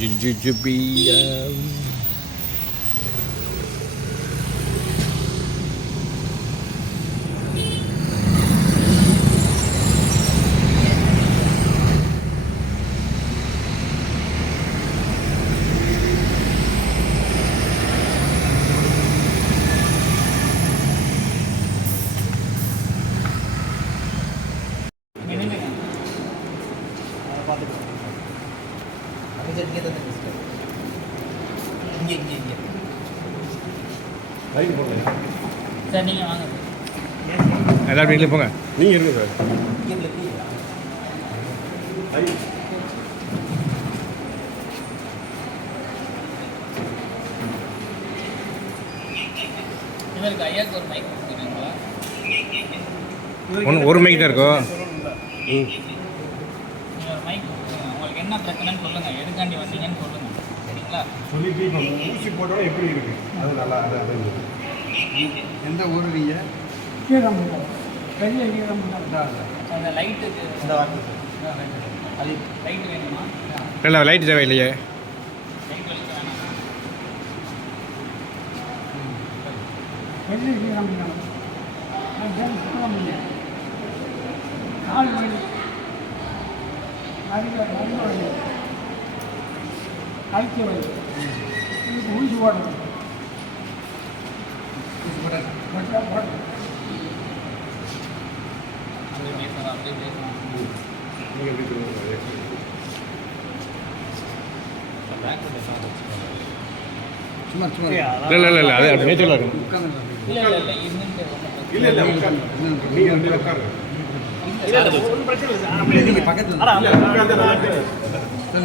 Jujubee. Sir நீங்கள் வாங்க எல்லாரும் நீங்களே போங்க. நீங்கள் இருங்க சார். இவருக்கு ஐயாவுக்கு ஒரு மைக் கொடுத்துருக்கீங்களா? ஒரு மைக் தான் இருக்கோ? நீங்கள் ஒரு மைக் கொடுத்துருங்க. உங்களுக்கு என்ன பிரச்சனைன்னு சொல்லுங்கள், எதுக்காண்டி வந்தீங்கன்னு சொல்லுங்கள். சரிங்களா? சொல்லிட்டு இப்போ ஊசி போட்டோன்னா எப்படி இருக்குது? அது நல்லா அது எந்த ஊர் நீங்கள்? கீழமுகம் பெரிய கீழமுகம் அந்த லைட்டுக்கு அது லைட் வேணுமா? இல்லை லைட் தேவையில்லையே. லைட் வலிக்க வேணாம். பெரிய கீழமுகம் கால் வலி அதிக வலி அழுத்தி வலி இதுக்கு ஊசி போடணும். போடணும் அப்படியே பேசலாம், அப்படியே பேசலாம். நீங்கள் எப்படி சும்மா சும்மா இல்லை அது நேச்சுரலாக இருக்கும். இல்லை இல்லை இல்லை இருந்துட்டு ஒன்றும் இல்லை இல்லை உட்காருங்க. நீங்கள் வந்து உட்காருங்க. நீங்கள் பக்கத்தில்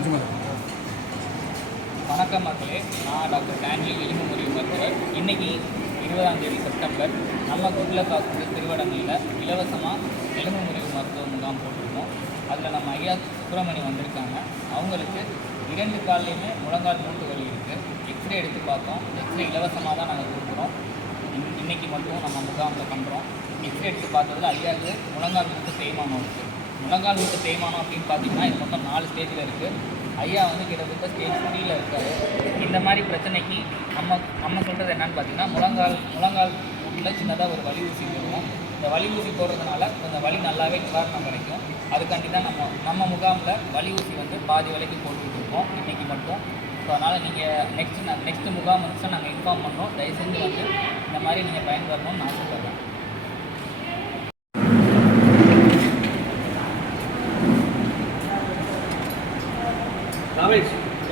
சும்மா வணக்கம் மக்களே, நான் டாக்டர் டேனியல் எலும்பு முறிவு மருத்துவர். இன்றைக்கி 20ஆம் தேதி செப்டம்பர் நம்ம குட்லக் ஹாஸ்பிட்டல் திருவடமையில் இலவசமாக எலும்பு முறிவு மருத்துவ முகாம் போட்டிருக்கோம். அதில் நம்ம ஐயா சுப்பிரமணி வந்திருக்காங்க. அவங்களுக்கு 2 கால்லையுமே முழங்கால் மூட்டு வலி இருக்குது. எக்ஸ்ரே எடுத்து பார்த்தோம். எக்ஸ்ரே இலவசமாக தான் நாங்கள் கொடுக்குறோம். இன்றைக்கி மட்டும் நம்ம முகாமில் பண்ணுறோம். எக்ஸ்ரே எடுத்து பார்த்ததில் ஐயாவுக்கு முழங்கால் மூட்டு தேய்மானம் இருக்குது. முழங்கால் மூட்டு தேய்மானம் அப்படின்னு பார்த்தீங்கன்னா இது மொத்தம் 4 ஸ்டேஜில் இருக்குது. ஐயா வந்து கிட்டத்தட்ட ஸ்டேஜ் 3ல் இருக்காரு. இந்த மாதிரி பிரச்சனைக்கு நம்ம சொல்கிறது என்னென்னு பார்த்தீங்கன்னா முழங்கால் மூட்டில் சின்னதாக ஒரு வலி ஊசி போடுவோம். இந்த வலி ஊசி போடுறதுனால கொஞ்சம் வலி நல்லாவே நிவாரணம் கிடைக்கும். அதுக்காண்டி தான் நம்ம முகாமில் வலி ஊசி வந்து பாதி விலைக்கு போட்டுக்கிட்டு இருக்கோம் இன்றைக்கி மட்டும். ஸோ அதனால் நீங்கள் நெக்ஸ்ட்டு முகாம் வந்துச்சுன்னா நாங்கள் இன்ஃபார்ம் பண்ணுறோம். தயவுசெஞ்சு வந்து இந்த மாதிரி நீங்கள் பயன்பெறணும்னு நான் சொல்கிறேன்.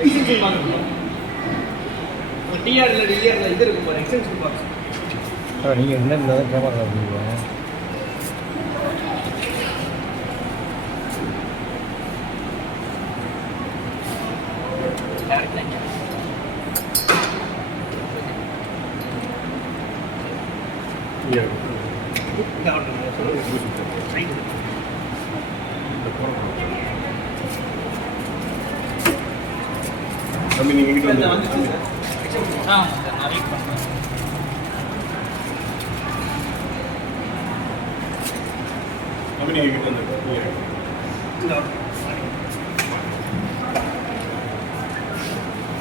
எக்ஸ்டென்ஷன் பாக்ஸ் டிஆர் இல்லை டிஆர் இது இருக்கும் பாரு, எக்ஸ்டென்ஷன் பாக்ஸ். நீங்கள் என்ன இருந்தால் கேமரா பண்ணுவீங்க. தம்பி நீங்கள் வீட்டில் வந்து ஆமாம் சார், நான் வெயிட் பண்ணுறேன். தம்பி நீங்கள் வீட்டில் வந்து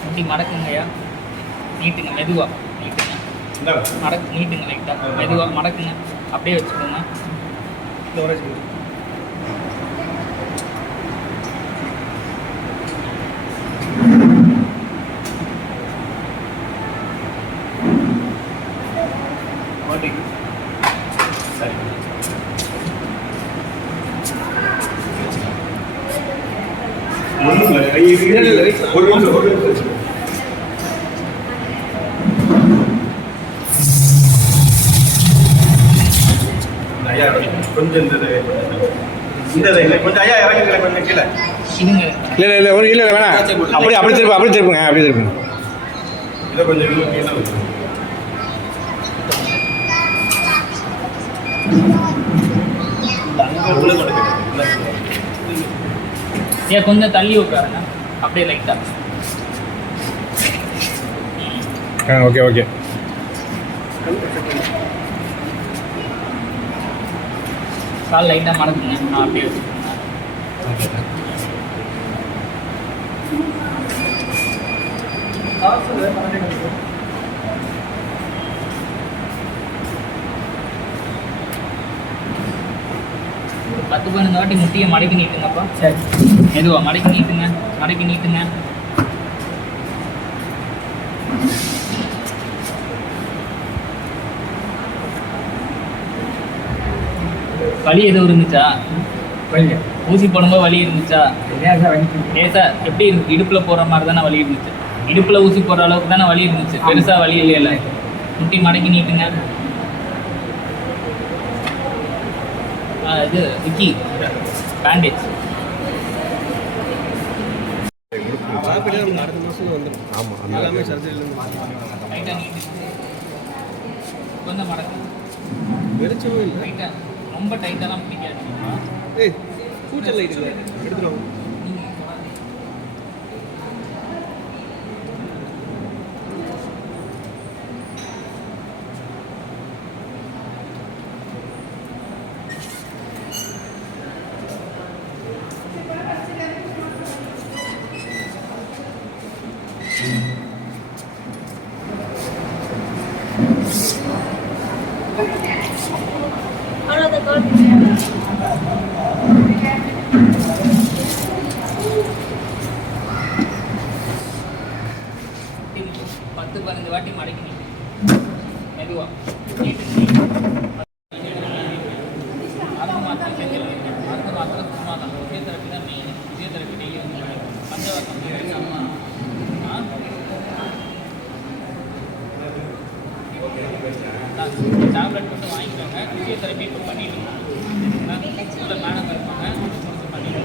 இப்படி மடக்குங்கய்யா, நீட்டுங்க, மெதுவாக நீட்டுங்க, நீட்டுங்க லைட்டாக மெதுவாக மடக்குங்க, அப்படியே வச்சுக்கோங்க. இந்த ஒரு சரி ஒன்றும் இல்லை ஒரு நிமிஷம் ஐயா கொஞ்சம் இந்த கொஞ்சம் ஐயா இறங்குங்களே கொஞ்சம் கீழே. இல்லை வேணாம். அப்படி திருப்புங்க இதை கொஞ்சம் இன்னும் கீழே வச்சு. ஏன் கொஞ்சம் தள்ளி விட்றாருங்க, அப்படியே லைட்டாக. ஓகே கால் லைட்டாக மடக்குங்க, நான் அப்படியே வச்சுக்கோங்க. ஒரு 10-15 வாட்டி முட்டியை மடக்கி நீட்டுங்கப்பா. சரி. மெதுவா மடக்கி நீட்டுங்க, மடக்கி நீட்டுங்க. வலி எதுவும் இருந்துச்சா? வலியா? ஊசி போடும்போது வலி இருந்துச்சா? லேசாக வலிக்குது. லேசா எப்படி இருக்கு? இடுப்பில் போடுற மாதிரி தானே வலி இருந்துச்சு. இடுப்பில் ஊசி போடுற அளவுக்கு தானே வலி இருந்துச்சு. பெருசாக வலி இல்லையில. முட்டி மடக்கி நீட்டுங்க. இது விக்கி பேண்டேஜ். அடுத்த மாதம் வந்துடும். ஆமாம் எல்லாமே சர்ஜரியிலேருந்து டைட்டாக நீட்டு. கொஞ்சம் மடக்கு. வெளிச்சமே இல்லை. டைட்டாக ரொம்ப டைட்டாலாம் பிடிக்காது. ஏய் கூச்சல் லைட் இல்லை எடுத்துருவாங்க. பத்து 15 வாட்டி மடக்கி நீட்டு. மெதுவா மருந்து மாத்திரை செஞ்சிருக்கீங்க. மருந்து மாத்திரை சும்மா தான். ஃபிசியோதெரப்பி தான் மெயின். ஃபிசியோதெரப்பி டெய்லி வந்து பஞ்சவர்த்தம் டேப்லெட் மட்டும் வாங்கிக்கோங்க. ஃபிசியோதெரப்பி இப்போ பண்ணிட்டு இருக்கோம். மேடம் இருப்பாங்க பண்ணிட்டு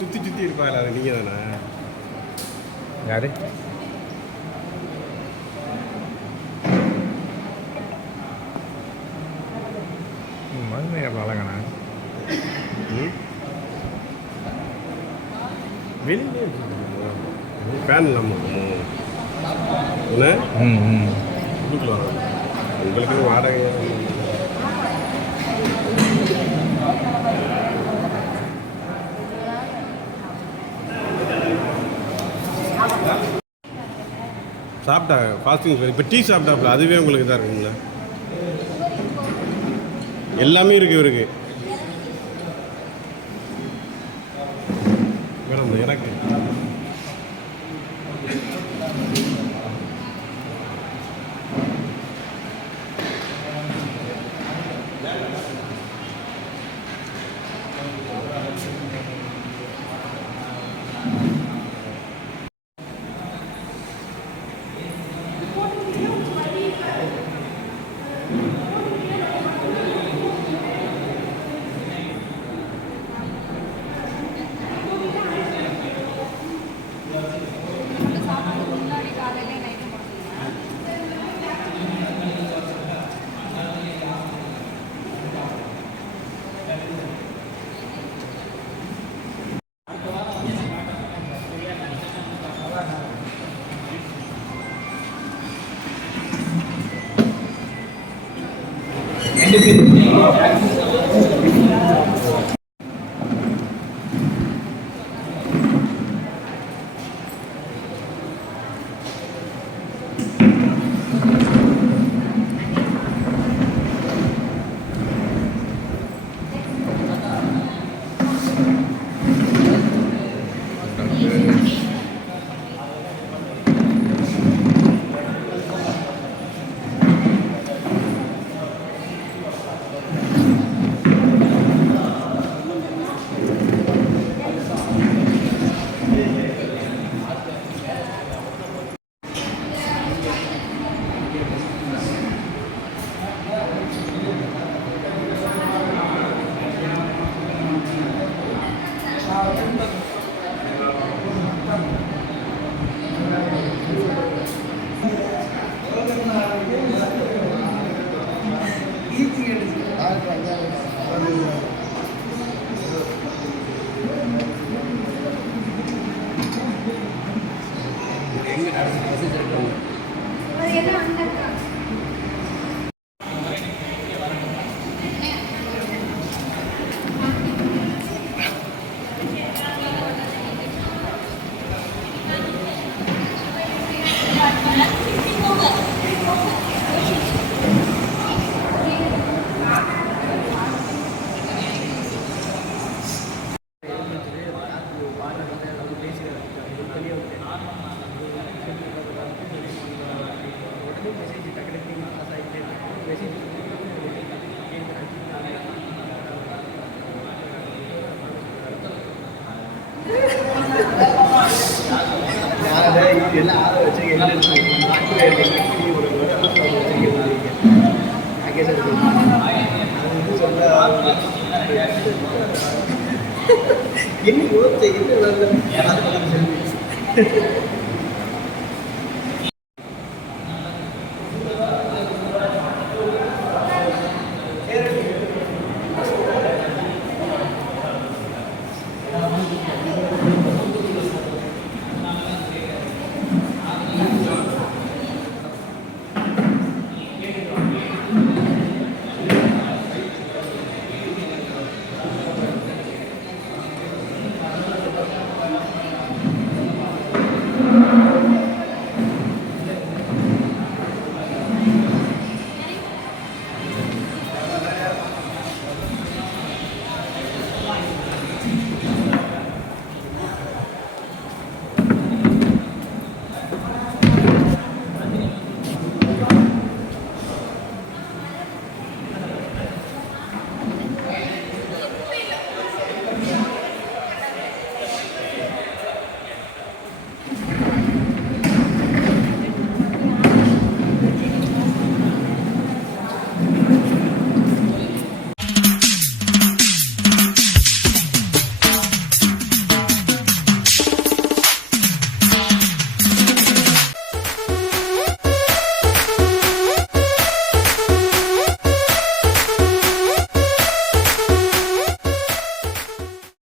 சுற்றி இருப்பாங்களா அது நீங்கள் தானே? யாரு? மதுமை அழகண்ணா. வெளியே ஃபேன் இல்லாமல் என்ன வீட்டில் வரோம். உங்களுக்கு வாடகை சாப்பிட்டா ஃபாஸ்டிங். இப்போ டீ சாப்பிட்டாப்புல அதுவே உங்களுக்கு இதாக இருக்குங்களா? எல்லாமே இருக்குது இவருக்கு. மேடம் எனக்கு எல்லாம் ஆளை வச்சு என்ன யோசிச்சு என்ன